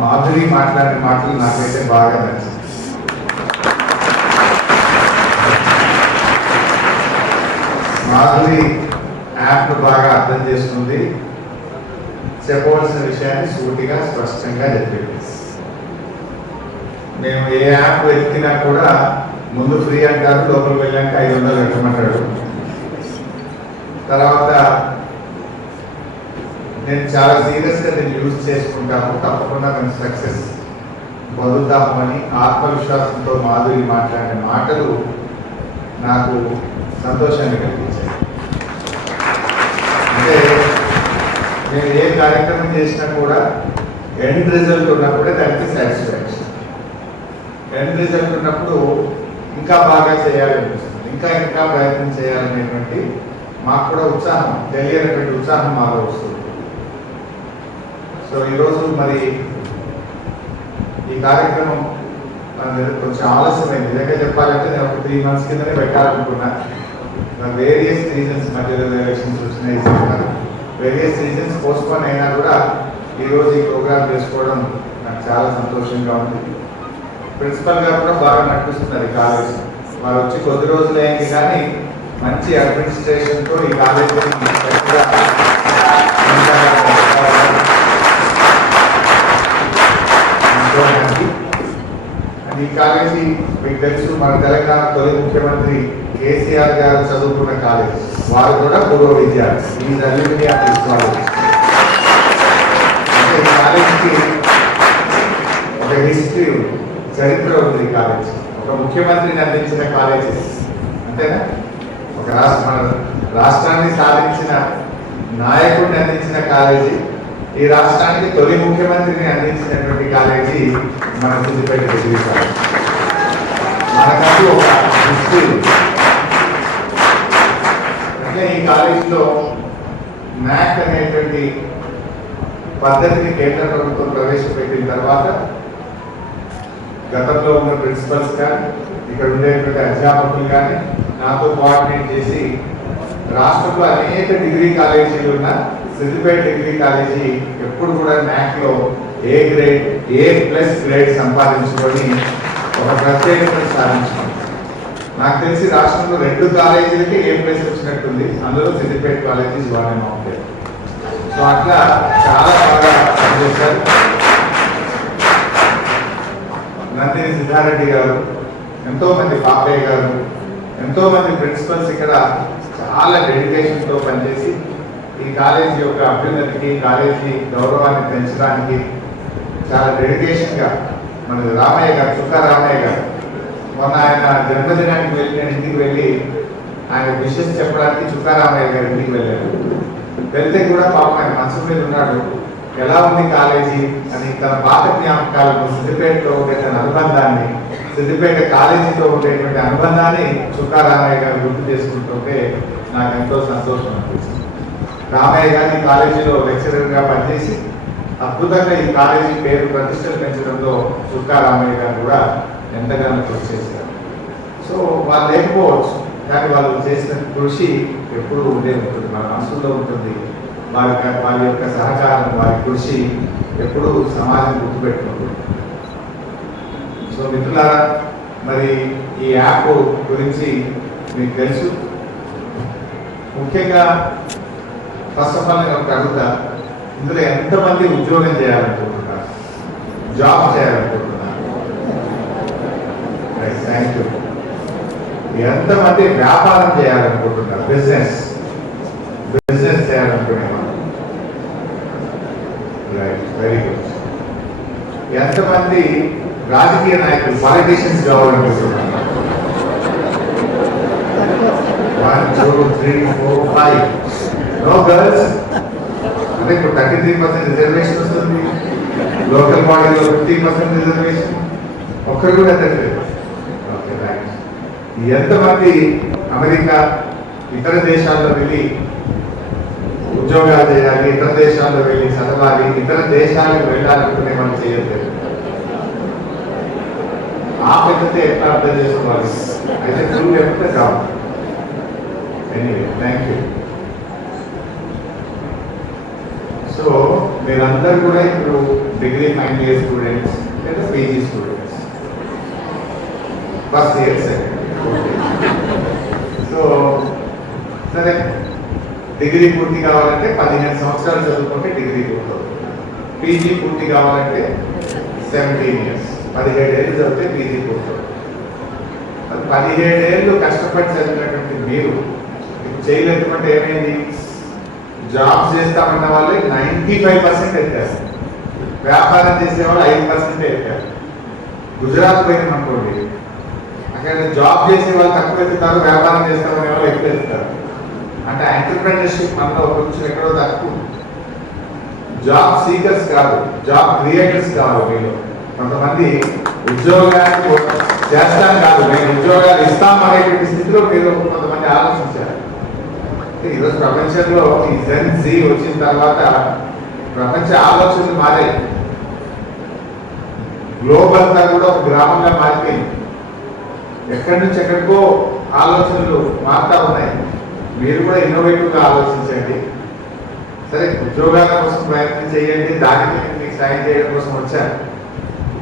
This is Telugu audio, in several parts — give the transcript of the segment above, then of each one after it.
మాధురి మాట్లాడిన మాటలు నాకైతే బాగా నచ్చింది. మాధురి యాప్ బాగా అర్థం చేసుకుంది, చెప్పవలసిన విషయాన్ని సూటిగా స్పష్టంగా చెప్పింది. మేము ఏ యాప్ ఎత్తినా కూడా ముందు ఫ్రీ అంటారు, లోపలికి వెళ్ళాక 500 కట్టమంటాడు. తర్వాత నేను చాలా సీరియస్గా నేను యూజ్ చేసుకుంటాను, తప్పకుండా మేము సక్సెస్ పొందుతామని ఆత్మవిశ్వాసంతో మాధురి మాట్లాడిన మాటలు నాకు సంతోషాన్ని కలిగించాయి. అంటే నేను ఏ కార్యక్రమం చేసినా కూడా ఎండ్ రిజల్ట్ ఉన్నప్పుడే దానికి సాటిస్ఫాక్షన్. ఎండ్ రిజల్ట్ ఉన్నప్పుడు ఇంకా బాగా చేయాలనిపిస్తుంది, ఇంకా ఇంకా ప్రయత్నం చేయాలనేటువంటి మాకు కూడా ఉత్సాహం, తెలియనటువంటి ఉత్సాహం మాలో వస్తుంది. సో ఈరోజు మరి ఈ కార్యక్రమం కొంచెం ఆలస్యమైంది. నిజంగా చెప్పాలంటే నేను ఒక 3 months కిందనే పెట్టాలనుకున్నా. వేరియస్ రీజన్స్, మధ్యలో ఎలక్షన్స్ వచ్చినాయి, వేరియస్ రీజన్స్ పోస్ట్పోన్ అయినా కూడా ఈరోజు ఈ ప్రోగ్రామ్ చేసుకోవడం నాకు చాలా సంతోషంగా ఉంది. ప్రిన్సిపల్ గారు కూడా బాగా నడిపిస్తున్నారు ఈ కాలేజ్. వారు వచ్చి కొద్ది రోజులు అయింది కానీ మంచి అడ్మినిస్ట్రేషన్తో ఈ కాలేజీ ఈ కాలేజీ మీకు తెలుసు, మన తెలంగాణ తొలి ముఖ్యమంత్రి కేసీఆర్ గారు చదువుకున్న కాలేజ్. వారు కూడా పూర్వ విద్యార్థి. ఈ అల్యూమినియా కాలేజ్ అంటే ఈ కాలేజీకి ఒక హిస్టరీ ఉంది, చరిత్ర ఉంది. ఈ కాలేజ్ ఒక ముఖ్యమంత్రిని అందించిన కాలేజీ, అంతేనా? ఒక రాష్ట్రాన్ని సాధించిన నాయకుడిని అందించిన కాలేజీ, ఈ రాష్ట్రానికి తొలి ముఖ్యమంత్రిని అందించినటువంటి కాలేజీ మన సిద్దిపేట డిగ్రీ కాలేజ్. మనకంటూ ఒక హిస్టరీ. అంటే ఈ కాలేజీలో న్యాక్ అనేటువంటి పద్ధతిని కేంద్ర ప్రభుత్వం ప్రవేశపెట్టిన తర్వాత గతంలో ఉన్న ప్రిన్సిపల్స్ కానీ ఇక్కడ ఉండేటువంటి అధ్యాపకులు కానీ నాతో కోఆర్డినేట్ చేసి రాష్ట్రంలో అనేక డిగ్రీ కాలేజీలు ఉన్న సిద్దిపేట డిగ్రీ కాలేజీ ఎప్పుడు కూడా న్యాక్లో A గ్రేడ్, A+ గ్రేడ్ సంపాదించుకొని ఒక ప్రత్యేకతను సాధించుకుంది. నాకు తెలిసి రాష్ట్రంలో 2 కాలేజీలకి A+ వచ్చినట్టుంది, అందులో సిద్దిపేట కాలేజీస్ బాగానే ఉంటాయి. సో అట్లా చాలా బాగా పనిచేశారు. నందిని సిద్ధారెడ్డి గారు, ఎంతోమంది పాపయ్య గారు, ఎంతోమంది ప్రిన్సిపల్స్ ఇక్కడ చాలా డెడికేషన్తో పనిచేసి ఈ కాలేజీ యొక్క అభ్యున్నతికి, కాలేజీ గౌరవాన్ని పెంచడానికి చాలా డెడికేషన్గా మన రామయ్య గారు, చుక్కా రామయ్య గారు, మొన్న ఆయన జన్మదినానికి వెళ్ళి నేను ఇంటికి వెళ్ళి ఆయన విషెస్ చెప్పడానికి చుక్కా రామయ్య గారి ఇంటికి వెళ్ళాను. వెళ్తే కూడా పాపం ఆయన మనసు మీద ఉన్నాడు, ఎలా ఉంది కాలేజీ అని తన పాత జ్ఞాపకాలను, సిద్దిపేటలో ఉండే తన అనుబంధాన్ని, సిద్దిపేట కాలేజీతో ఉండేటువంటి అనుబంధాన్ని చుక్కా రామయ్య గారు గుర్తు చేసుకుంటుంటే నాకు ఎంతో సంతోషం అనిపిస్తుంది. రామయ్య గారి కాలేజీలో లెక్చరర్గా పనిచేసి అద్భుతంగా ఈ కాలేజీ పేరు ప్రతిష్టలు పెంచడంలో చుక్కా రామయ్య గారు కూడా ఎంతగానో కృషి చేశారు. సో వాళ్ళు లేకపోవచ్చు, కానీ వాళ్ళు చేసిన కృషి ఎప్పుడూ ఉండే ఉంటుంది, మన మనసులో ఉంటుంది. వారి యొక్క సహకారం, వారి కృషి ఎప్పుడూ సమాజం గుర్తుపెట్టుకుంటుంది. సో మిత్రులారా, మరి ఈ యాప్ గురించి మీకు తెలుసు. ముఖ్యంగా ఫస్ట్ ఆఫ్ ఆల్ నేను ఒక అడుగుతా, ఇందులో ఎంతమంది ఉద్యోగం చేయాలనుకుంటున్నారు, జాబ్ చేయాలనుకుంటున్నారు? Thank you. ఎంతమంది వ్యాపారం చేయాలనుకుంటున్నారు, బిజినెస్ చేయాలనుకునేవారు? Right, very good. ఎంతమంది రాజకీయ నాయకులు, పాలిటీషియన్స్ కావాలనుకుంటున్నారు? 1, 2, 3, 4, 5. No girls? అంటే ఇప్పుడు 33% రిజర్వేషన్ వస్తుంది, లోకల్ బాడీలో 50% రిజర్వేషన్, ఒక్కరు కూడా తెలియదు. Okay, right. ఎంతమంది అమెరికా, ఇతర దేశాల్లో వెళ్ళి ఉద్యోగాలు చేయాలి, ఇతర దేశాల్లో వెళ్ళి చదవాలి, ఇతర దేశాలకు వెళ్ళాలనుకునే వాళ్ళు చేయట్లేదు? ఆ పద్ధతి ఎట్లా అర్థం చేసుకోవాలి? అయితే నువ్వు ఎప్పుడు job. Anyway, thank you. So మీరందరూ కూడా ఇప్పుడు డిగ్రీ ఫైనల్ ఇయర్ స్టూడెంట్స్ లేదా PG students, first year second. So సరే, డిగ్రీ పూర్తి కావాలంటే 15 సంవత్సరాలు చదువుకుంటే డిగ్రీ పూర్తవుతుంది. పీజీ పూర్తి కావాలంటే 17 ఇయర్స్, 17 ఏళ్ళు చదివితే పీజీ పూర్తవుతుంది. 17 ఏళ్ళు కష్టపడి చదివినటువంటి మీరు ఇప్పుడు చేయలేకపోతే ఏమైంది? జాబ్ చేస్తామన్న వాళ్ళే 95% ఎత్తారు, వ్యాపారం చేసేవాళ్ళు 5% ఎత్తారు. గుజరాత్ పోయినాం అనుకోండి, అక్కడ జాబ్ చేసే వాళ్ళు తక్కువ ఎత్తుతారు, వ్యాపారం చేస్తామనే వాళ్ళు ఎక్కువ ఎత్తుతారు. అంటే ఎంటర్‌ప్రెన్యూర్‌షిప్ మనలో కొంచెం ఎక్కడో తక్కువ. జాబ్ సీకర్స్ కాదు, జాబ్ క్రియేటర్స్ కావాలి. మీరు కొంతమంది ఉద్యోగాన్ని చేస్తాను కాదు, మేము ఉద్యోగాలు ఇస్తాం అనేటువంటి స్థితిలో మీరు కొంతమంది ఆలోచించారు. ఈరోజు ప్రపంచంలో ఈ జెన్ జీ వచ్చిన తర్వాత ప్రపంచ ఆలోచనలు మారాయి. గ్లోబల్ అంతా కూడా ఒక గ్రామంగా మారిపోయింది. ఎక్కడి నుంచి ఎక్కడికో ఆలోచనలు మారుతా ఉన్నాయి. మీరు కూడా ఇన్నోవేటివ్గా ఆలోచించండి. సరే, ఉద్యోగాల కోసం ప్రయత్నం చేయండి, దానికి మీకు సాయం చేయడం కోసం వచ్చాను.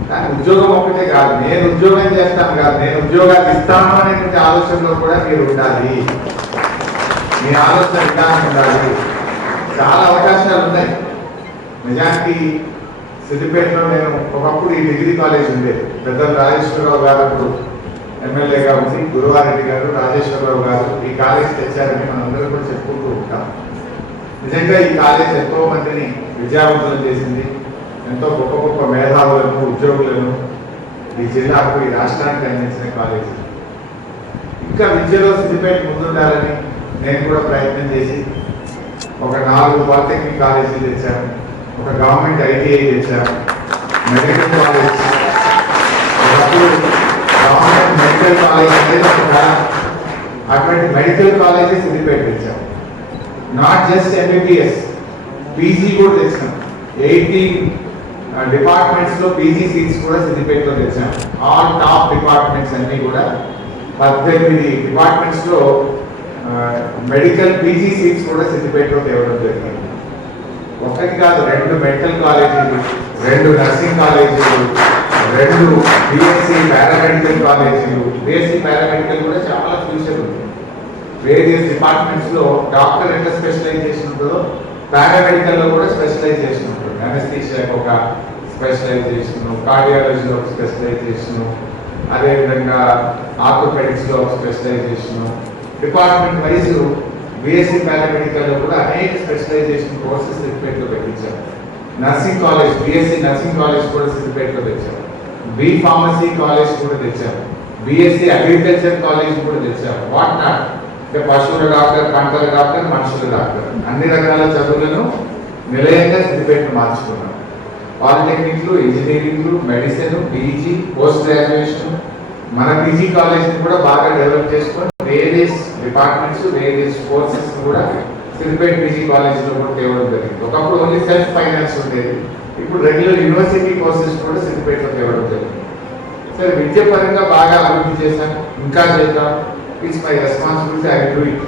కానీ ఉద్యోగం ఒకటే కాదు, నేను ఉద్యోగం చేస్తాను కాదు, నేను ఉద్యోగాలు ఇస్తాను అనేటువంటి ఆలోచనలో కూడా మీరు ఉండాలి. మీ ఆలోచన విధానం ఉండాలి. చాలా అవకాశాలు ఉన్నాయి. నిజానికి సిద్దిపేటలో నేను ఒకప్పుడు ఈ డిగ్రీ కాలేజ్ ఉండేది. పెద్దలు రాజేశ్వరరావు గారు అప్పుడు ఎమ్మెల్యేగా ఉంది, గురువారెడ్డి గారు, రాజేశ్వరరావు గారు ఈ కాలేజ్ తెచ్చారని మనందరూ కూడా చెప్పుకుంటూ ఉంటాం. నిజంగా ఈ కాలేజ్ ఎంతో మందిని విద్యావంతులను చేసింది. ఎంతో గొప్ప గొప్ప మేధావులను, ఉద్యోగులను ఈ జిల్లాకు, ఈ రాష్ట్రానికి అందించిన కాలేజ్. ఇంకా విద్యలో సిద్దిపేట ముందుండాలని నేను కూడా ప్రయత్నం చేసి ఒక 4 పాలిటెక్నిక్ కాలేజీలు తెచ్చాను, ఒక గవర్నమెంట్ ఐటీఐ తెచ్చాను, మెడికల్ కాలేజ్. ఒకప్పుడు గవర్నమెంట్ మెడికల్ కాలేజ్ అనేది ఒక అటువంటి మెడికల్ కాలేజీ సిద్దిపేట తెచ్చాం. నాట్ జస్ట్ ఎంబీబీఎస్, పీజీ కూడా తెచ్చాం. 18 డిపార్ట్మెంట్స్ లో పీజీ సీట్స్ కూడా సిద్దిపేటలో తెచ్చాం. ఆల్ టాప్ డిపార్ట్మెంట్స్ అన్ని కూడా 18 డిపార్ట్మెంట్స్ లో మెడికల్ పీజీ సీట్స్ కూడా సిద్దిపేటలో తేవడం జరిగింది. ఒకటి కాదు, 2 మెడికల్ కాలేజీలు, 2 నర్సింగ్ కాలేజీలు, 2 బిఎస్సి పారామెడికల్ కాలేజీలు. బిఎస్సి పారామెడికల్ కూడా చాలా ఫ్యూచర్ ఉంది. వేరియస్ డిపార్ట్మెంట్స్ లో డాక్టర్ ఎట్లా స్పెషలైజేషన్ ఉంటుందో పారామెడికల్లో కూడా స్పెషలైజేషన్ ఉంటుంది. అనస్థీషియాకి ఒక స్పెషలైజేషన్, కార్డియాలజీలో ఒక స్పెషలైజేషన్, అదేవిధంగా ఆర్థోపెడిక్స్లో ఒక స్పెషలైజేషన్. డిపార్ట్మెంట్ వైజ్ బిఎస్సి పారామెడికల్లో కూడా అనేక స్పెషలైజేషన్ కోర్సెస్ సిద్దిపేటలో పెట్టించారు. Nursing college, BSc nursing college కూడా సిద్దిపేటలో తెచ్చారు. బి ఫార్మసీ కాలేజ్ కూడా తెచ్చారు. బిఎస్సి అగ్రికల్చర్ కాలేజ్ కూడా తెచ్చారు. వాట్ నాట్, అంటే పశువుల డాక్టర్, పంటల డాక్టర్, మనుషుల డాక్టర్, అన్ని రకాల చదువులను నిలయంగా సిద్దిపేటను మార్చుకున్నాం. పాలిటెక్నిక్లు, ఇంజనీరింగ్లు, మెడిసిన్, పీజీ, పోస్ట్ గ్రాడ్యుయేషన్, మన పీజీ కాలేజ్ని కూడా బాగా డెవలప్ చేసుకొని వేరియస్ డిపార్ట్మెంట్స్, వేరియస్ కోర్సెస్ కూడా సిద్దిపేట పీజీ కాలేజ్లో కూడా తేవడం జరిగింది. ఒకప్పుడు ఓన్లీ సెల్ఫ్ ఫైనాన్స్ ఉండేది, ఇప్పుడు రెగ్యులర్ యూనివర్సిటీ కోర్సెస్ కూడా సిద్దిపేటలో తేవడం జరిగింది. సరే, విద్య పరంగా బాగా అభివృద్ధి చేశాం, ఇంకా చేద్దాం. It's my responsibility, I will do it.